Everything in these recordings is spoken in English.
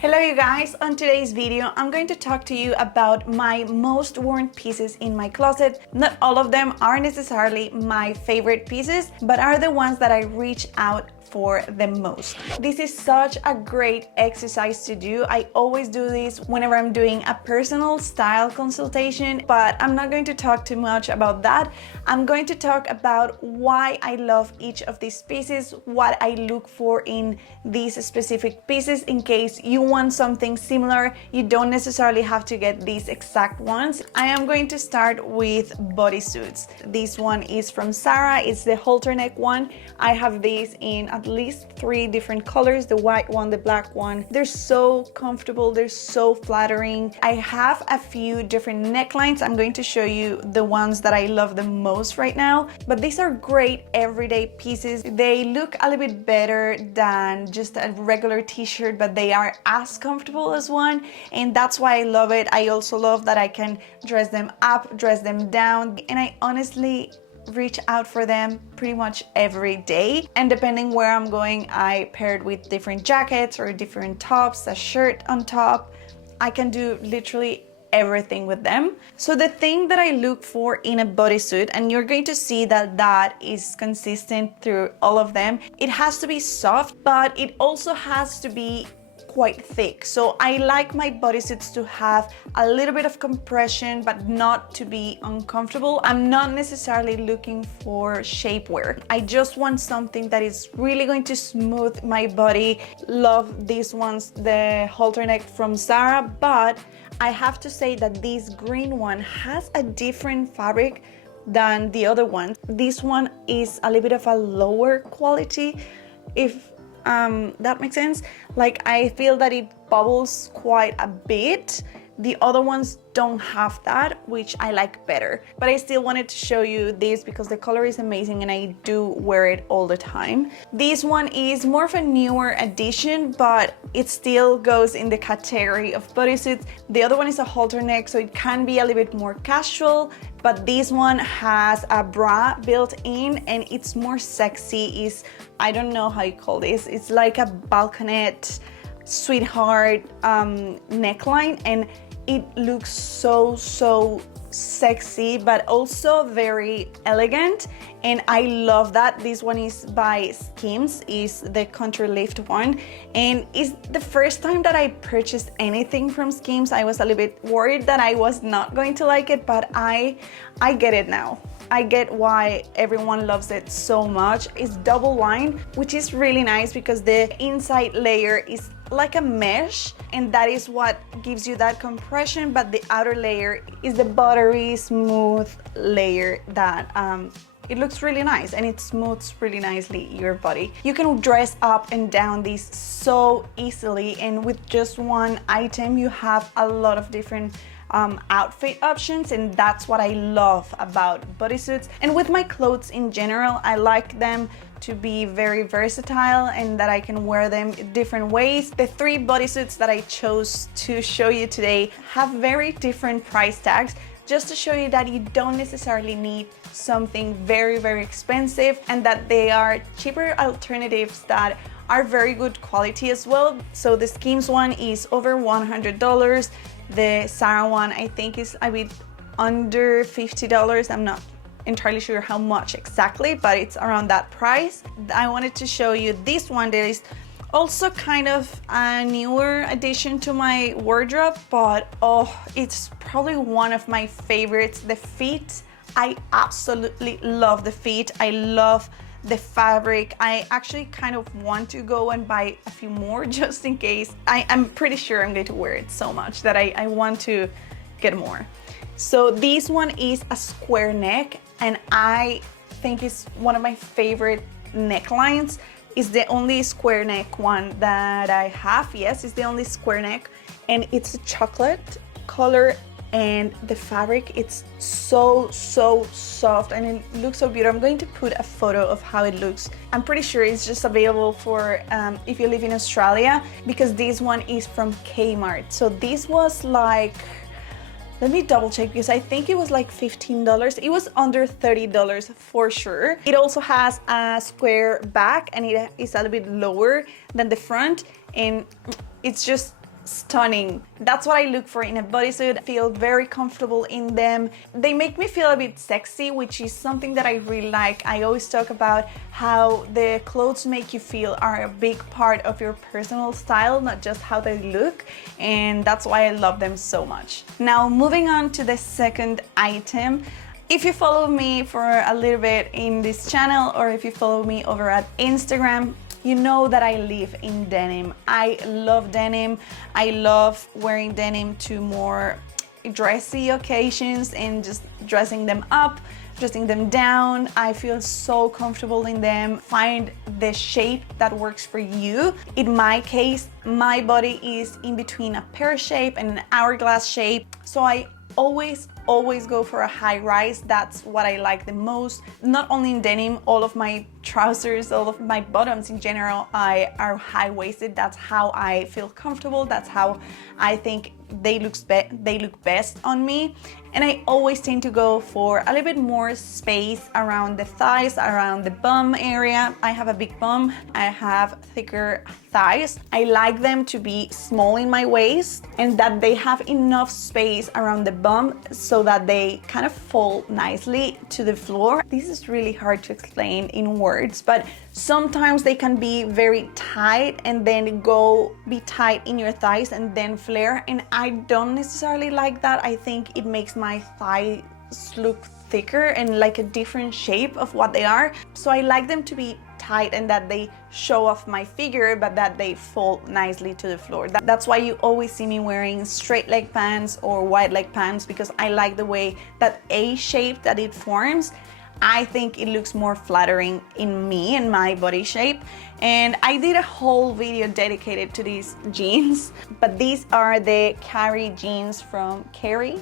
Hello you guys, on today's video I'm going to talk to you about my most worn pieces in my closet. Not all of them are necessarily my favorite pieces, but are the ones that I reach out for the most. This is such a great exercise to do. I always do this whenever I'm doing a personal style consultation, but I'm not going to talk too much about that. I'm going to talk about why I love each of these pieces, what I look for in these specific pieces. In case you want something similar, you don't necessarily have to get these exact ones. I am going to start with bodysuits. This one is from Zara. It's the halter neck one. I have these in at least 3 different colors, the white one, the black one. They're so comfortable, they're so flattering. I have a few different necklines. I'm going to show you the ones that I love the most right now, but these are great everyday pieces. They look a little bit better than just a regular t-shirt, but they are as comfortable as one, and that's why I love it. I also love that I can dress them up, dress them down, and I honestly reach out for them pretty much every day, and depending where I'm going, I pair it with different jackets or different tops, a shirt on top. I can do literally everything with them. So the thing that I look for in a bodysuit, and you're going to see that that is consistent through all of them, it has to be soft, but it also has to be quite thick. So I like my bodysuits to have a little bit of compression, but not to be uncomfortable. I'm not necessarily looking for shapewear. I just want something that is really going to smooth my body. Love these ones, the halter neck from Zara, but I have to say that this green one has a different fabric than the other one. This one is a little bit of a lower quality, if that makes sense. Like, I feel that it bubbles quite a bit. The other ones don't have that, which I like better. But I still wanted to show you this because the color is amazing and I do wear it all the time. This one is more of a newer addition, but it still goes in the category of bodysuits. The other one is a halter neck, so it can be a little bit more casual, but this one has a bra built in and it's more sexy. I don't know how you call this. It's like a balconette sweetheart neckline, and it looks so sexy, but also very elegant, and I love that. This one is by Skims, is the Country Lift one, and it's the first time that I purchased anything from Skims. I was a little bit worried that I was not going to like it, but I get it now. I get why everyone loves it so much. It's double lined, which is really nice because the inside layer is like a mesh, and that is what gives you that compression, but the outer layer is the buttery smooth layer that it looks really nice, and it smooths really nicely your body. You can dress up and down these so easily, and with just one item you have a lot of different outfit options, and that's what I love about bodysuits. And with my clothes in general, I like them to be very versatile and that I can wear them different ways. The 3 bodysuits that I chose to show you today have very different price tags, just to show you that you don't necessarily need something very expensive, and that they are cheaper alternatives that are very good quality as well. So the Skims one is over $100. The Zara one I think is a bit under $50. I'm not entirely sure how much exactly, but it's around that price. I wanted to show you this one. There is also kind of a newer addition to my wardrobe, but oh, it's probably one of my favorites. The fit, I absolutely love the fit. I love the fabric. I actually kind of want to go and buy a few more just in case. I'm pretty sure I'm going to wear it so much that I want to get more. So this one is a square neck, and I think it's one of my favorite necklines. It's the only square neck one that I have. Yes, it's the only square neck, and it's a chocolate color, and the fabric, it's so soft and it looks so beautiful. I'm going to put a photo of how it looks. I'm pretty sure it's just available for if you live in Australia, because this one is from Kmart. So this was like, let me double check, because I think it was like $15. It was under $30 for sure. It also has a square back, and it is a little bit lower than the front, and it's just stunning. That's what I look for in a bodysuit. I feel very comfortable in them. They make me feel a bit sexy, which is something that I really like. I always talk about how the clothes make you feel are a big part of your personal style, not just how they look, and that's why I love them so much. Now, moving on to the second item. If you follow me for a little bit in this channel, or if you follow me over at Instagram, you know that I live in denim. I love denim. I love wearing denim to more dressy occasions and just dressing them up, dressing them down. I feel so comfortable in them. Find the shape that works for you. In my case, my body is in between a pear shape and an hourglass shape, so I always go for a high rise. That's what I like the most. Not only in denim, all of my trousers, all of my bottoms in general are high-waisted. That's how I feel comfortable. That's how I think they look best on me. And I always tend to go for a little bit more space around the thighs, around the bum area. I have a big bum. I have thicker thighs. I like them to be small in my waist and that they have enough space around the bum so that they kind of fall nicely to the floor. This is really hard to explain in words, but sometimes they can be very tight and then be tight in your thighs and then flare, and I don't necessarily like that. I think it makes my thighs look thicker and like a different shape of what they are. So I like them to be tight and that they show off my figure, but that they fall nicely to the floor. That's why you always see me wearing straight leg pants or wide leg pants, because I like the way that A shape that it forms. I think it looks more flattering in me and my body shape. And I did a whole video dedicated to these jeans, but these are the Carry jeans from Carry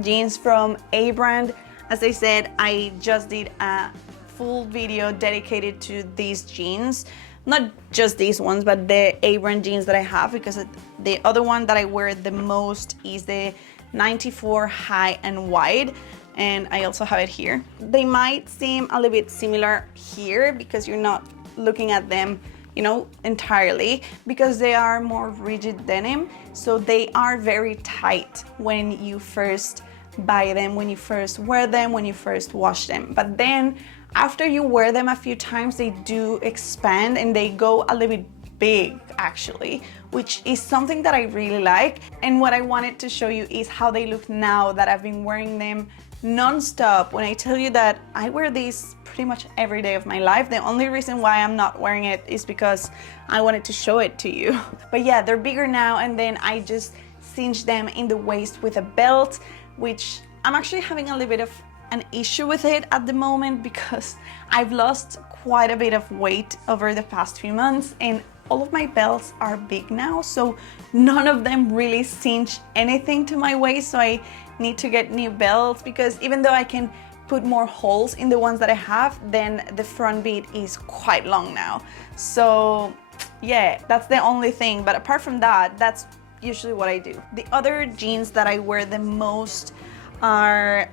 jeans from A brand. As I said, I just did a full video dedicated to these jeans. Not just these ones, but the A brand jeans that I have, because the other one that I wear the most is the 94 high and wide. And I also have it here. They might seem a little bit similar here because you're not looking at them, you know, entirely, because they are more rigid denim. So they are very tight when you first buy them, when you first wear them, when you first wash them. But then after you wear them a few times, they do expand and they go a little bit big actually, which is something that I really like. And what I wanted to show you is how they look now that I've been wearing them non-stop. When I tell you that I wear these pretty much every day of my life, the only reason why I'm not wearing it is because I wanted to show it to you. But yeah, they're bigger now, and then I just cinch them in the waist with a belt, which I'm actually having a little bit of an issue with it at the moment because I've lost quite a bit of weight over the past few months, and all of my belts are big now, so none of them really cinch anything to my waist. So I need to get new belts, because even though I can put more holes in the ones that I have, then the front bit is quite long now. So yeah, that's the only thing. But apart from that, that's usually what I do. The other jeans that I wear the most are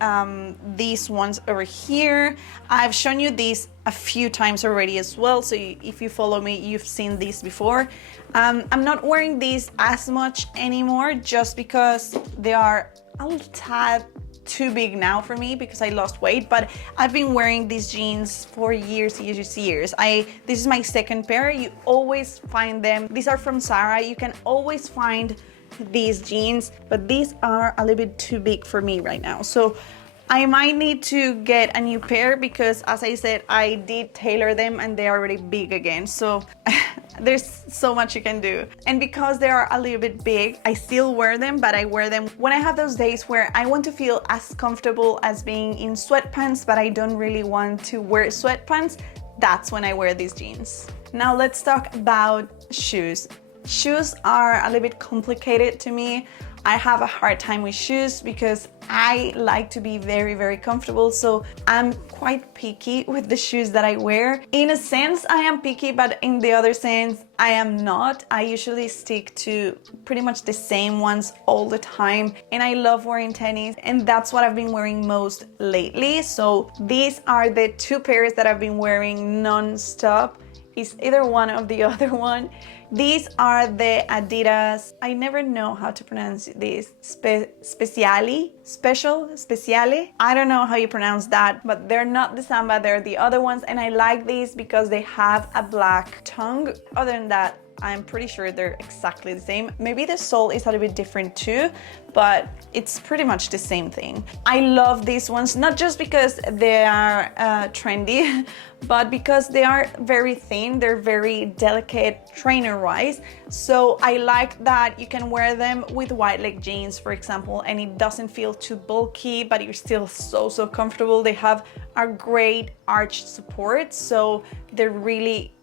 these ones over here. I've shown you these a few times already as well, so if you follow me, you've seen these before. I'm not wearing these as much anymore just because they are a little tad too big now for me because I lost weight, but I've been wearing these jeans for years. This is my second pair. You always find them. These are from Zara. You can always find these jeans, but these are a little bit too big for me right now. So I might need to get a new pair because, as I said, I did tailor them and they're already big again. So there's so much you can do. And because they are a little bit big, I still wear them, but I wear them when I have those days where I want to feel as comfortable as being in sweatpants, but I don't really want to wear sweatpants. That's when I wear these jeans. Now let's talk about shoes. Shoes are a little bit complicated to me. I have a hard time with shoes because I like to be very, very comfortable. So I'm quite picky with the shoes that I wear. In a sense, I am picky, but in the other sense, I am not. I usually stick to pretty much the same ones all the time. And I love wearing tennis, and that's what I've been wearing most lately. So these are the two pairs that I've been wearing non-stop. It's either one or the other one. These are the Adidas, I never know how to pronounce this, Speciale. I don't know how you pronounce that, but they're not the Samba, they're the other ones, and I like these because they have a black tongue. Other than that, I'm pretty sure they're exactly the same. Maybe the sole is a little bit different too, but it's pretty much the same thing. I love these ones, not just because they are trendy, but because they are very thin, they're very delicate trainer-wise. So I like that you can wear them with wide leg jeans, for example, and it doesn't feel too bulky, but you're still so comfortable. They have a great arch support, so they're really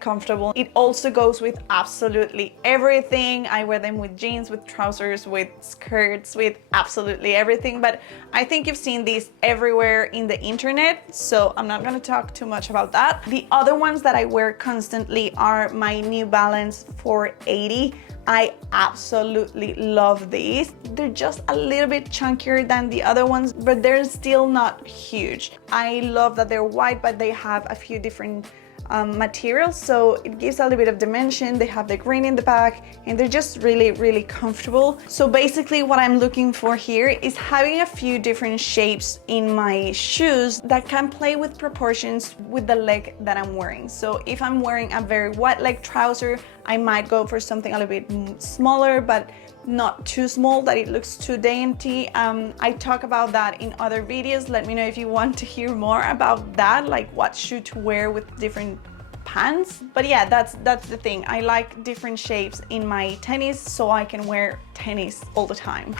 comfortable. It also goes with absolutely everything. I wear them with jeans, with trousers, with skirts, with absolutely everything, but I think you've seen these everywhere in the internet, so I'm not gonna talk too much about that. The other ones that I wear constantly are my New Balance 480. I absolutely love these. They're just a little bit chunkier than the other ones, but they're still not huge. I love that they're white, but they have a few different materials, so it gives a little bit of dimension. They have the green in the back, and they're just really comfortable. So basically what I'm looking for here is having a few different shapes in my shoes that can play with proportions with the leg that I'm wearing. So if I'm wearing a very wide leg trouser, I might go for something a little bit smaller, but not too small that it looks too dainty. I talk about that in other videos. Let me know if you want to hear more about that, like what shoe to wear with different pants. But yeah, that's the thing. I like different shapes in my tennis so I can wear tennis all the time.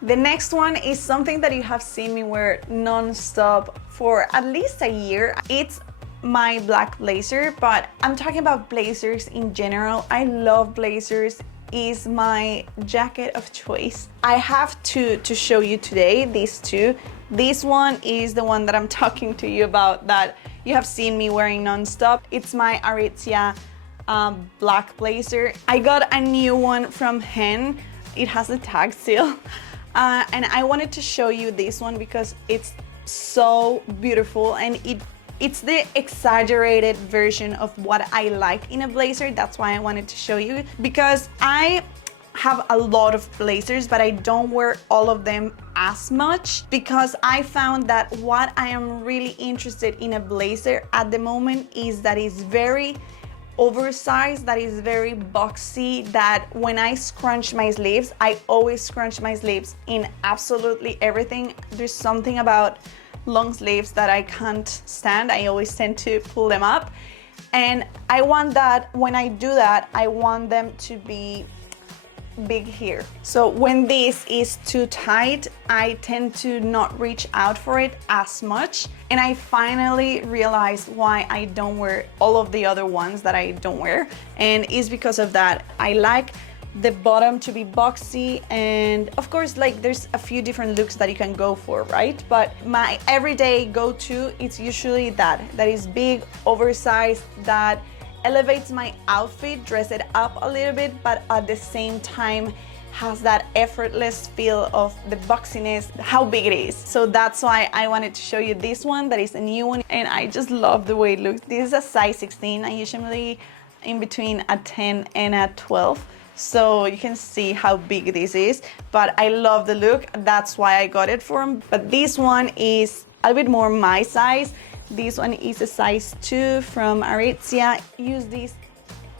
The next one is something that you have seen me wear non-stop for at least a year. It's my black blazer, but I'm talking about blazers in general. I love blazers. Is my jacket of choice. I have to show you today these two. This one is the one that I'm talking to you about that you have seen me wearing non-stop. It's my Aritzia black blazer. I got a new one from Hen. It has the tag still. And I wanted to show you this one because it's so beautiful, and it's the exaggerated version of what I like in a blazer. That's why I wanted to show you, because I have a lot of blazers, but I don't wear all of them as much, because I found that what I am really interested in a blazer at the moment is that it's very oversized, that is very boxy, that when I scrunch my sleeves, I always scrunch my sleeves in absolutely everything. There's something about long sleeves that I can't stand. I always tend to pull them up, and I want that when I do that, I want them to be big here. So when this is too tight, I tend to not reach out for it as much, and I finally realized why I don't wear all of the other ones that I don't wear, and it's because of that. I like the bottom to be boxy, and of course, like, there's a few different looks that you can go for, right? But my everyday go-to is usually that is big, oversized, that elevates my outfit, dress it up a little bit, but at the same time has that effortless feel of the boxiness, how big it is. So that's why I wanted to show you this one. That is a new one, and I just love the way it looks. This is a size 16. I usually in between a 10 and a 12. So you can see how big this is, but I love the look. That's why I got it for him. But this one is a little bit more my size. This one is a size 2 from Aritzia. Use this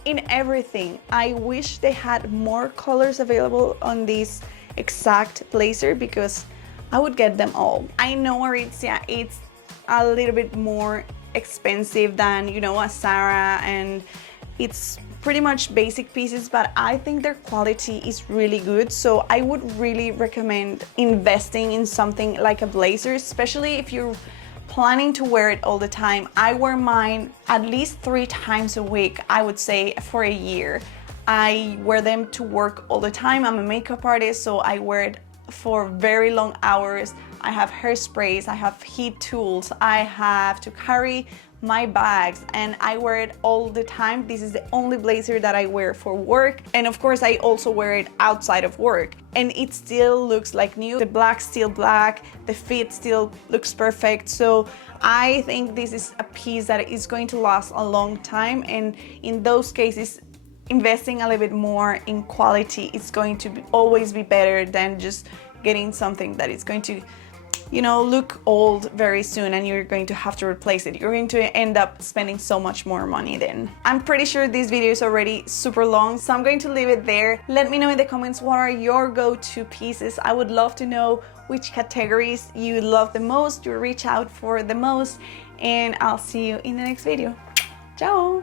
in everything. I wish they had more colors available on this exact blazer, because I would get them all. I know Aritzia, it's a little bit more expensive than, you know, a Zara, and it's pretty much basic pieces, but I think their quality is really good. So I would really recommend investing in something like a blazer, especially if you're planning to wear it all the time. I wear mine at least 3 times a week, I would say, for a year. I wear them to work all the time. I'm a makeup artist, so I wear it for very long hours. I have hairsprays, I have heat tools, I have to carry my bags, and I wear it all the time. This is the only blazer that I wear for work, and of course I also wear it outside of work, and it still looks like new. The black's still black, the fit still looks perfect. So I think this is a piece that is going to last a long time, and in those cases investing a little bit more in quality is going to always be better than just getting something that is going to, you know, look old very soon and you're going to have to replace it. You're going to end up spending so much more money then. I'm pretty sure this video is already super long, so I'm going to leave it there. Let me know in the comments what are your go-to pieces. I would love to know which categories you love the most, you reach out for the most, and I'll see you in the next video. Ciao!